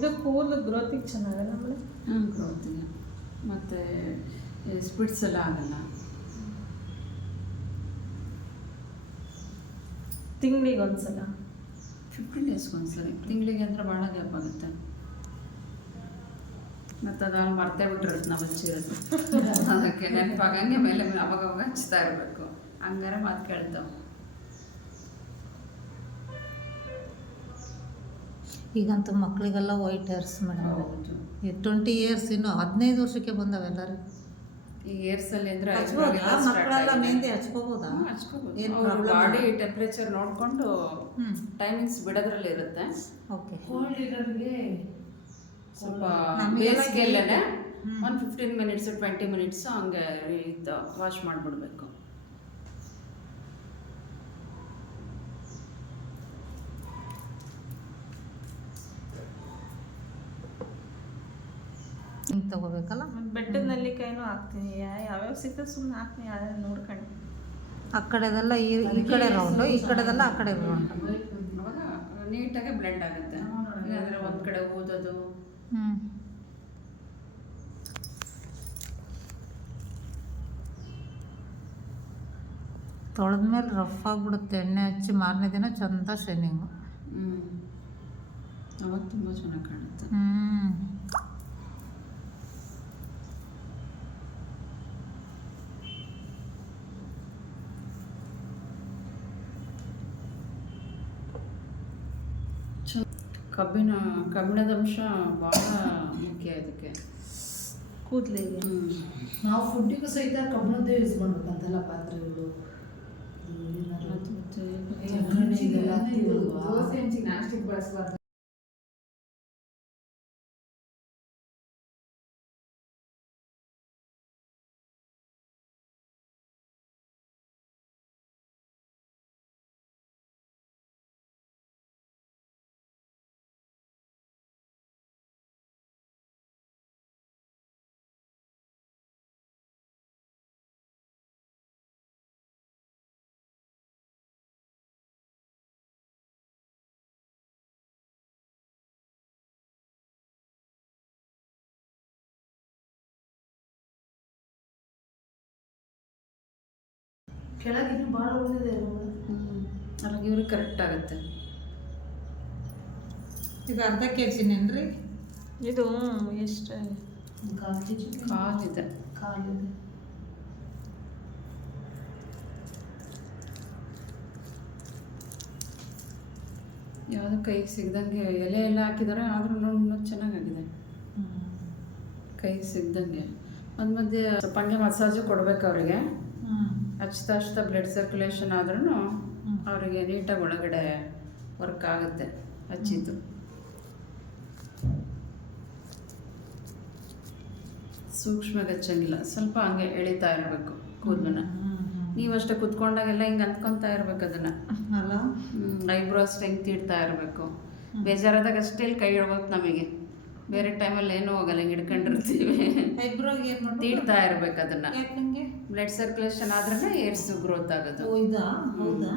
ಇದು ಕೂದಲು ಗ್ರೋತಿಗೆ ಚೆನ್ನಾಗಲ್ಲ ಆಮೇಲೆ. ಗ್ರೋತಿಗೆ ಮತ್ತು ಸ್ಪಿಟ್ಸ್ ಎಲ್ಲ ಆಗಲ್ಲ. ತಿಂಗಳಿಗೆ ಒಂದ್ಸಲ 15 ಡೇಸ್ಗೆ ಒಂದ್ಸರಿ. ತಿಂಗಳಿಗೆ ಅಂದರೆ ಭಾಳ ಗ್ಯಾಪ್ ಆಗುತ್ತೆ. ಮತ್ತು ಅದಾಗಿ ಮರ್ತೇ ಬಿಟ್ಟಿರುತ್ತೆ ನಾವು ಹಚ್ಚಿರೋದು. ಅದಕ್ಕೆ ನೆನಪಾಗಂಗೆ ಮೇಲೆ ಅವಾಗ ಹಚ್ತಾ ಇರಬೇಕು, ಹಂಗಾರೆ ಮಾತು ಕೇಳ್ತಾವೆ. ಈಗಂತೂ ಮಕ್ಕಳಿಗೆಲ್ಲ ವೈಟ್ ಹೇರ್ಸ್ ಮೇಡಮ್. ಹೌದು, 20 ಇಯರ್ಸ್, ಇನ್ನು 15 ವರ್ಷಕ್ಕೆ ಬಂದವೆಲ್ಲರೂ. ಈ ಏರ್ಸಲ್ಲಿ ಅಂದರೆ ಮಕ್ಕಳೆಲ್ಲ ಮೆಹಂದಿ ಹಚ್ಕೋಬೋದಾ? ಹಚ್ಕೋಬೋದು. ಬಾಡಿ ಟೆಂಪ್ರೇಚರ್ ನೋಡಿಕೊಂಡು ಟೈಮಿಂಗ್ಸ್ ಬಿಡೋದ್ರಲ್ಲಿ ಇರುತ್ತೆ. ಓಕೆ. ಕೋಲ್ಡ್ ಇರೋರಿಗೆ ಸ್ವಲ್ಪ ಬೇಸಿಗೆಯಲ್ಲೇ ಒಂದು 15 ಮಿನಿಟ್ಸ್ 20 ಮಿನಿಟ್ಸ್ ಹಂಗೆ ಇದು ವಾಶ್ ಮಾಡಿಬಿಡ್ಬೇಕು. ಹಿಂಗೆ ತಗೋಬೇಕಲ್ಲ. ಬೆಟ್ಟದ ನೆಲ್ಲಿಕಾಯಿನೂ ಹಾಕ್ತೀನಿ, ಯಾವ್ಯಾವ ಸಿಗ್ತದೆ ಸುಮ್ಮನೆ ಹಾಕ್ತೀನಿ, ಯಾವ್ಯಾವ ನೋಡ್ಕೊಂಡು. ಆ ಕಡೆದೆಲ್ಲ ಈ ಕಡೆ ರೌಂಡು, ಈ ಕಡೆದೆಲ್ಲ ಆ ಕಡೆ ರೌಂಡು. ಅವಾಗ ನೀಟಾಗಿ ಬ್ಲೆಂಡ್ ಆಗುತ್ತೆ. ಇಲ್ಲಾಂದರೆ ಒಂದು ಕಡೆ ಓದೋದು. ತೊಳೆದ್ಮೇಲೆ ರಫ್ ಆಗಿಬಿಡುತ್ತೆ. ಎಣ್ಣೆ ಹಚ್ಚಿ ಮಾರನೇ ದಿನ ಚಂದ ಶೈನಿಂಗು. ಅವಾಗ ತುಂಬ ಚೆನ್ನಾಗಿ ಕಾಣುತ್ತೆ. ಕಬ್ಬಿಣದ ಅಂಶ ಭಾಳ ಮುಖ್ಯ ಇದಕ್ಕೆ ಕೂದಲಿಗೆ. ನಾವು ಫುಡ್ಡಿಗೂ ಸಹಿತ ಕಬ್ಬಿಣದ್ದೇ ಯೂಸ್ ಮಾಡ್ಬೇಕಂತಲ್ಲ, ಪಾತ್ರೆಗಳು ನಾಸ್ಟಿಕ್ ಬಳಸಬಾರ್ದು. ಕೆಳಗಿನ್ನು ಭಾಳ ಉಳಿದಿದೆ. ಅಲ್ಲಿಗೆ ಇವ್ರಿಗೆ ಕರೆಕ್ಟ್ ಆಗುತ್ತೆ. ಇದು ಅರ್ಧ ಕೆಜಿನೇನ್ರಿ ಇದು? ಎಷ್ಟು? ಕಾಲಿದೆ. ಯಾವುದೋ ಕೈ ಸಿಗ್ದಂಗೆ ಎಲೆ ಎಲ್ಲ ಹಾಕಿದ್ದಾರೆ, ಆದ್ರೂ ನೋಡಿ ಚೆನ್ನಾಗಾಗಿದೆ. ಕೈ ಸಿಗ್ದಂಗೆ ಒಂದು ಮಧ್ಯೆ ಸ್ವಲ್ಪ ಹಂಗೆ ಮಸಾಜು ಕೊಡ್ಬೇಕು ಅವರಿಗೆ. ಹಚ್ತಾ ಬ್ಲಡ್ ಸರ್ಕ್ಯುಲೇಷನ್ ಆದ್ರೂ ಅವರಿಗೆ ನೀಟಾಗಿ ಒಳಗಡೆ ವರ್ಕ್ ಆಗುತ್ತೆ ಹಚ್ಚಿದ್ದು. ಸೂಕ್ಷ್ಮವಾಗಿ ಹಚ್ಚಂಗಿಲ್ಲ, ಸ್ವಲ್ಪ ಹಂಗೆ ಎಳಿತಾ ಇರಬೇಕು ಕೂದಲನ್ನ. ನೀವಷ್ಟೇ ಕುತ್ಕೊಂಡಾಗೆಲ್ಲ ಹಿಂಗೆ ಅಂದ್ಕೊತಾ ಇರ್ಬೇಕು ಅದನ್ನು ಅಲ್ಲ. ಐಬ್ರೋ ಸ್ಟ್ರೆಂತ್ ಇಡ್ತಾ ಇರಬೇಕು. ಬೇಜಾರಾದಾಗ ಅಷ್ಟೇ ಇಲ್ಲಿ ಕೈ ಇಡ್ಬೇಕು ನಮಗೆ, ಬೇರೆ ಟೈಮಲ್ಲಿ ಏನೂ ಹೋಗಲ್ಲ, ಹಿಂಗೆ ಹಿಡ್ಕೊಂಡಿರ್ತೀವಿ. ಐಬ್ರೋಗೆ ಏನು ಮಾಡಿ ತೀಡ್ತಾ ಇರ್ಬೇಕು ಅದನ್ನು. ಯಾಕೆ? ಬ್ಲಡ್ ಸರ್ಕ್ಯುಲೇಷನ್ ಆದ್ರೆ ಏರ್ಸ್ ಗ್ರೋತ್ ಆಗೋದು. ಹೌದಾ?